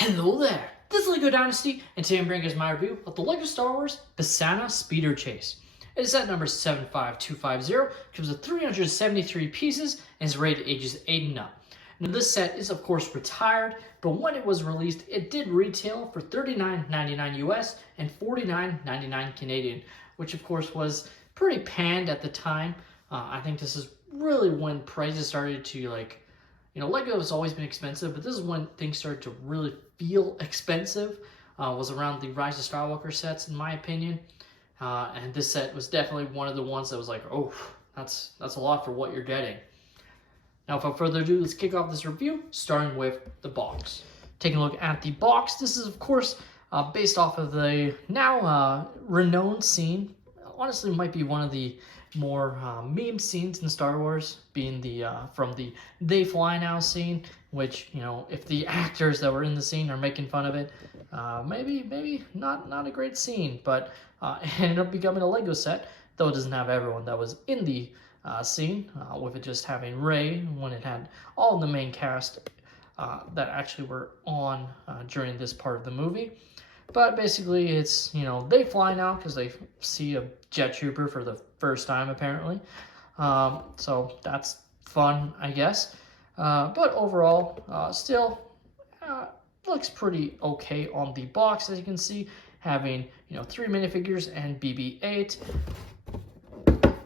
Hello there, this is LEGO Dynasty, and today I'm bringing you my review of the LEGO Star Wars Pasaana Speeder Chase. It is set number 75250, comes with 373 pieces, and is rated ages 8 and up. Now this set is of course retired, but when it was released, it did retail for $39.99 US and $49.99 Canadian, which of course was pretty panned at the time. I think this is really when prices started to Lego has always been expensive, but this is when things started to really feel expensive. Was around the Rise of Skywalker sets, in my opinion. And this set was definitely one of the ones that was like, oh, that's a lot for what you're getting. Now, without further ado, let's kick off this review, starting with the box. Taking a look at the box, this is, of course, based off of the now renowned scene. Honestly, might be one of the more meme scenes in Star Wars, being the from the "They Fly Now" scene, which, you know, if the actors that were in the scene are making fun of it, maybe not a great scene, but it ended up becoming a Lego set, though it doesn't have everyone that was in the scene, with it just having Rey, when it had all the main cast that actually were on during this part of the movie. But basically, it's, you know, they fly now because they see a jet trooper for the first time, apparently. So that's fun, I guess. But overall, still looks pretty okay on the box, as you can see, having, you know, 3 minifigures and BB-8.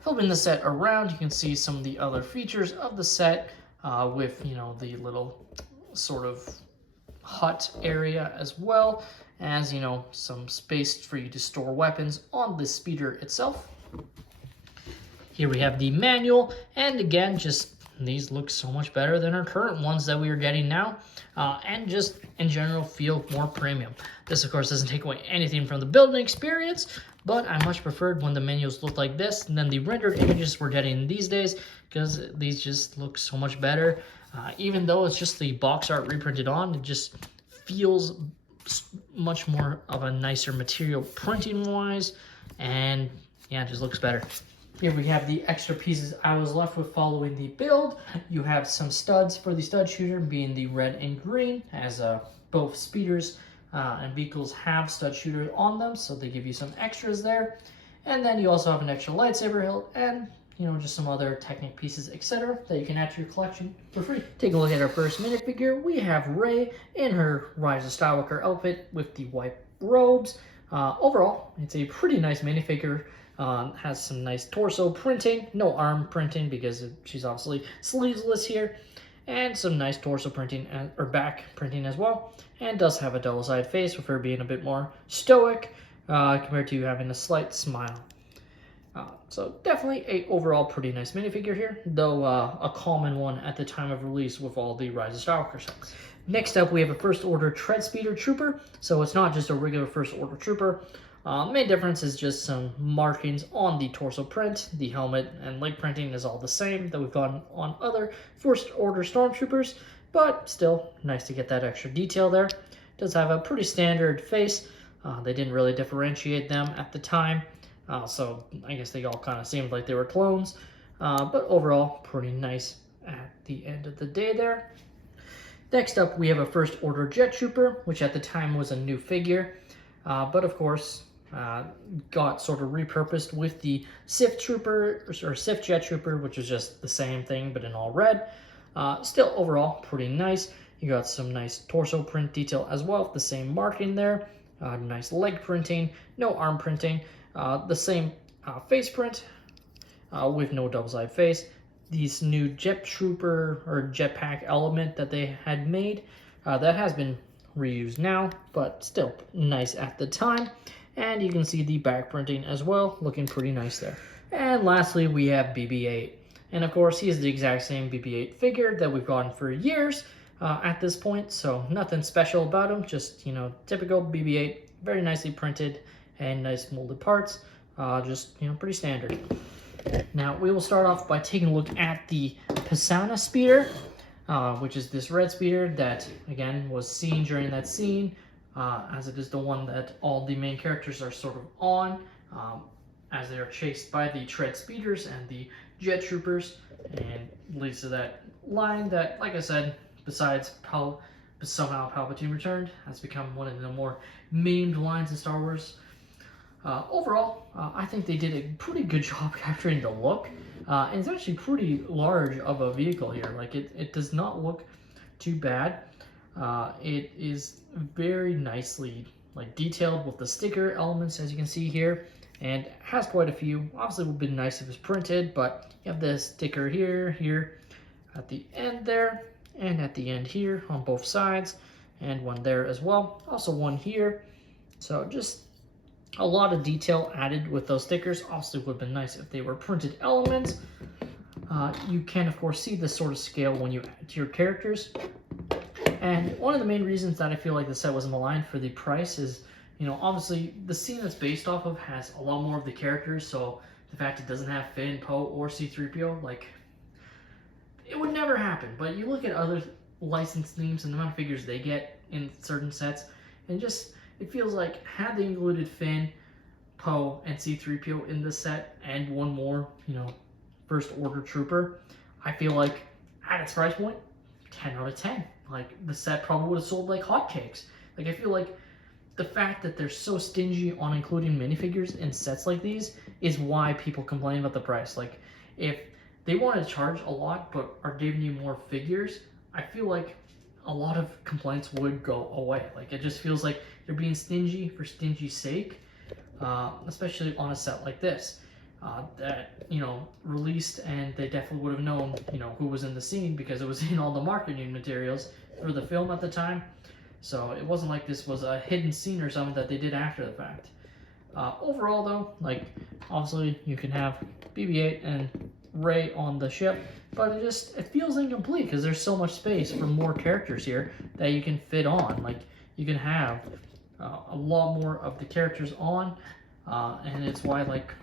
Flipping the set around, you can see some of the other features of the set, with, you know, the little sort of hut area, as well as, you know, some space for you to store weapons on the speeder itself. Here we have the manual, and again, just these look so much better than our current ones that we are getting now, and just in general feel more premium. This, of course, doesn't take away anything from the building experience, but I much preferred when the menus looked like this than the rendered images we're getting these days, because these just look so much better. Even though it's just the box art reprinted on, it just feels much more of a nicer material printing wise, and yeah, it just looks better. Here we have the extra pieces I was left with following the build. You have some studs for the stud shooter, being the red and green, as both speeders and vehicles have stud shooters on them, so they give you some extras there. And then you also have an extra lightsaber hilt and, you know, just some other Technic pieces, etc., that you can add to your collection for free. Taking a look at our first minifigure, we have Rey in her Rise of Skywalker outfit with the white robes. Overall, it's a pretty nice minifigure. Has some nice torso printing, no arm printing because she's obviously sleeveless here, and some nice torso printing or back printing as well, and does have a double-sided face with her being a bit more stoic compared to having a slight smile. So definitely a overall pretty nice minifigure here, though a common one at the time of release with all the Rise of Skywalker sets. Next up, we have a First Order Tread Speeder Trooper. So it's not just a regular First Order Trooper. Main difference is just some markings on the torso print. The helmet and leg printing is all the same that we've gotten on other First Order Stormtroopers, but still nice to get that extra detail there. Does have a pretty standard face. They didn't really differentiate them at the time. So I guess they all kind of seemed like they were clones, but overall pretty nice at the end of the day there. Next up, we have a First Order Jet Trooper, which at the time was a new figure, but of course got sort of repurposed with the Sith Trooper, or Sith Jet Trooper, which is just the same thing but in all red. Still overall pretty nice. You got some nice torso print detail as well, the same marking there. Nice leg printing, no arm printing. The same face print with no double-sided face. This new Jet Trooper or Jetpack element that they had made, that has been reused now, but still nice at the time. And you can see the back printing as well, looking pretty nice there. And lastly, we have BB-8. And of course, he is the exact same BB-8 figure that we've gotten for years at this point, so nothing special about him, just, you know, typical BB-8, very nicely printed and nice molded parts, just, you know, pretty standard. Now we will start off by taking a look at the Pasaana Speeder, which is this red speeder that again was seen during that scene, as it is the one that all the main characters are sort of on, as they are chased by the tread speeders and the jet troopers, and leads to that line that, like I said, besides but somehow Palpatine returned. Has become one of the more memed lines in Star Wars. Overall, I think they did a pretty good job capturing the look. And it's actually pretty large of a vehicle here. Like it does not look too bad. It is very nicely like detailed with the sticker elements, as you can see here, and has quite a few. Obviously, it would have been nice if it was printed, but you have the sticker here at the end there, and at the end here on both sides, and one there as well. Also one here. So just a lot of detail added with those stickers. Also, would have been nice if they were printed elements. You can, of course, see this sort of scale when you add to your characters. And one of the main reasons that I feel like the set was maligned for the price is, you know, obviously the scene that's based off of has a lot more of the characters, so the fact it doesn't have Finn, Poe, or C-3PO, like, it would never happen. But you look at other licensed themes and the amount of figures they get in certain sets, and just, it feels like had they included Finn, Poe, and C-3PO in this set, and one more, you know, First Order Trooper, I feel like at its price point, 10 out of 10. Like, the set probably would have sold like hotcakes. Like, I feel like the fact that they're so stingy on including minifigures in sets like these is why people complain about the price. Like, if they want to charge a lot but are giving you more figures, I feel like a lot of complaints would go away. Like, it just feels like they're being stingy for stingy's sake, especially on a set like this. That, you know, released, and they definitely would have known, you know, who was in the scene because it was in all the marketing materials for the film at the time. So it wasn't like this was a hidden scene or something that they did after the fact. Overall, though, like, obviously you can have BB-8 and Rey on the ship, but it feels incomplete because there's so much space for more characters here that you can fit on. Like, you can have a lot more of the characters on. And it's why, like,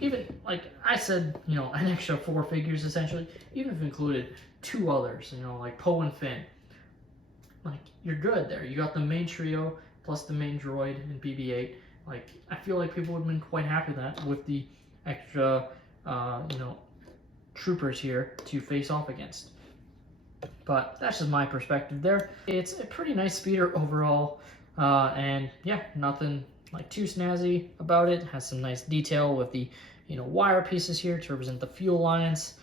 even, like I said, you know, an extra 4 figures, essentially, even if you included 2 others, you know, like Poe and Finn, like, you're good there. You got the main trio, plus the main droid and BB-8. Like, I feel like people would have been quite happy with that, with the extra, you know, troopers here to face off against. But that's just my perspective there. It's a pretty nice speeder overall, and yeah, nothing like too snazzy about it. Has some nice detail with the, you know, wire pieces here to represent the fuel lines,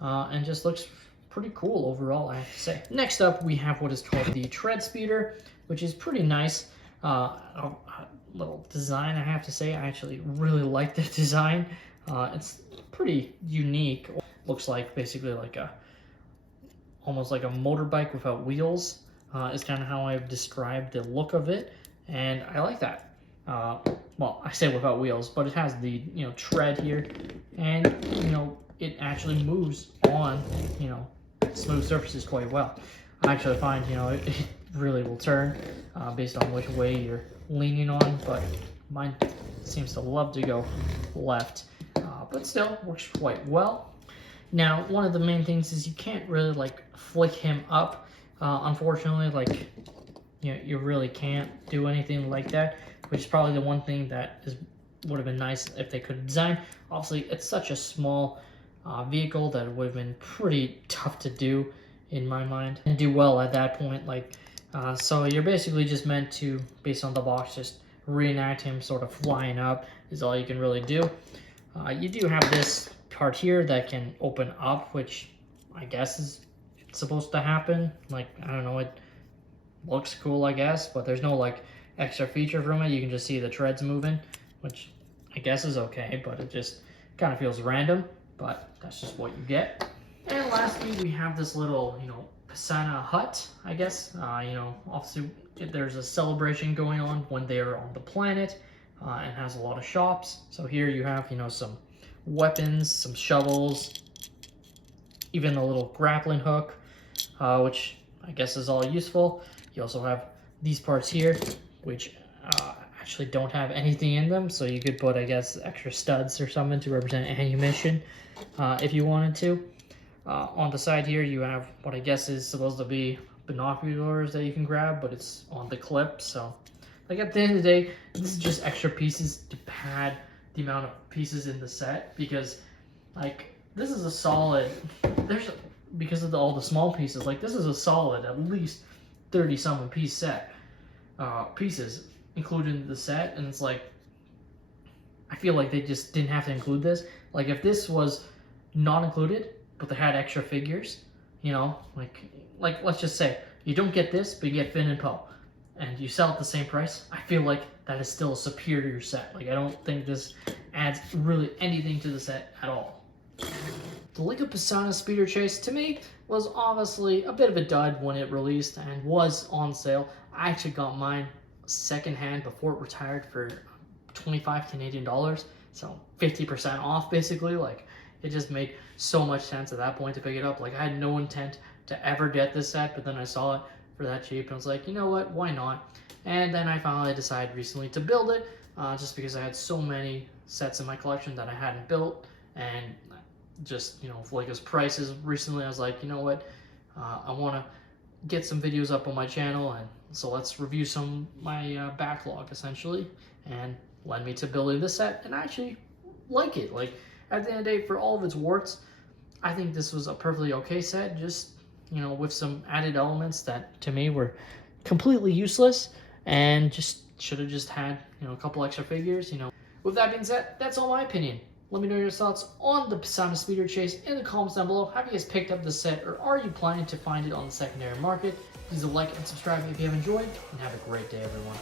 and just looks pretty cool overall, I have to say. Next up, we have what is called the Tread Speeder, which is pretty nice. A little design, I have to say. I actually really like the design. It's pretty unique. Looks like basically like almost like a motorbike without wheels. Is kind of how I've described the look of it, and I like that. Well, I say without wheels, but it has the, you know, tread here, and, you know, it actually moves on, you know, smooth surfaces quite well. I actually find, you know, it really will turn based on which way you're leaning on, but mine seems to love to go left, but still works quite well. Now, one of the main things is you can't really, like, flick him up, unfortunately. Like, you know, you really can't do anything like that, which is probably the one thing that would have been nice if they could design. Obviously, it's such a small vehicle that it would have been pretty tough to do, in my mind, and do well at that point. Like, so you're basically just meant to, based on the box, just reenact him sort of flying up is all you can really do. You do have this part here that can open up, which I guess is supposed to happen. Like, I don't know, it looks cool, I guess, but there's no, like, extra feature from it. You can just see the treads moving, which I guess is okay, but it just kind of feels random, but that's just what you get. And lastly, we have this little, you know, Pasaana Hut, I guess. You know, obviously there's a celebration going on when they're on the planet, and has a lot of shops. So here you have, you know, some weapons, some shovels, even a little grappling hook, which I guess is all useful. You also have these parts here, which actually don't have anything in them, so you could put, I guess, extra studs or something to represent ammunition if you wanted to. On the side here, you have what I guess is supposed to be binoculars that you can grab, but it's on the clip. So, like, at the end of the day, this is just extra pieces to pad the amount of pieces in the set, because, like, this is a solid, because of all the small pieces, like, this is a solid at least 30 something piece set, pieces included in the set, and it's like, I feel like they just didn't have to include this. Like if this was not included, but they had extra figures, you know, like let's just say you don't get this, but you get Finn and Poe, and you sell at the same price, I feel like that is still a superior set. Like I don't think this adds really anything to the set at all. The Lego Pasaana Speeder Chase, to me, was obviously a bit of a dud when it released and was on sale. I actually got mine secondhand before it retired for 25 Canadian dollars, so 50% off basically. Like it just made so much sense at that point to pick it up. Like I had no intent to ever get this set, but then I saw it for that cheap and I was like, you know what, why not? And then I finally decided recently to build it, just because I had so many sets in my collection that I hadn't built, and just, you know, for Lego's prices recently, I was like, you know what, I want to get some videos up on my channel, and so let's review some my backlog essentially, and led me to building this set, and I actually like it. Like at the end of the day, for all of its warts, I think this was a perfectly okay set, just, you know, with some added elements that to me were completely useless and just should have just had, you know, a couple extra figures, you know. With that being said, that's all my opinion. Let me know your thoughts on the Pasaana Speeder Chase in the comments down below. Have you guys picked up the set, or are you planning to find it on the secondary market? Please like and subscribe if you have enjoyed, and have a great day, everyone.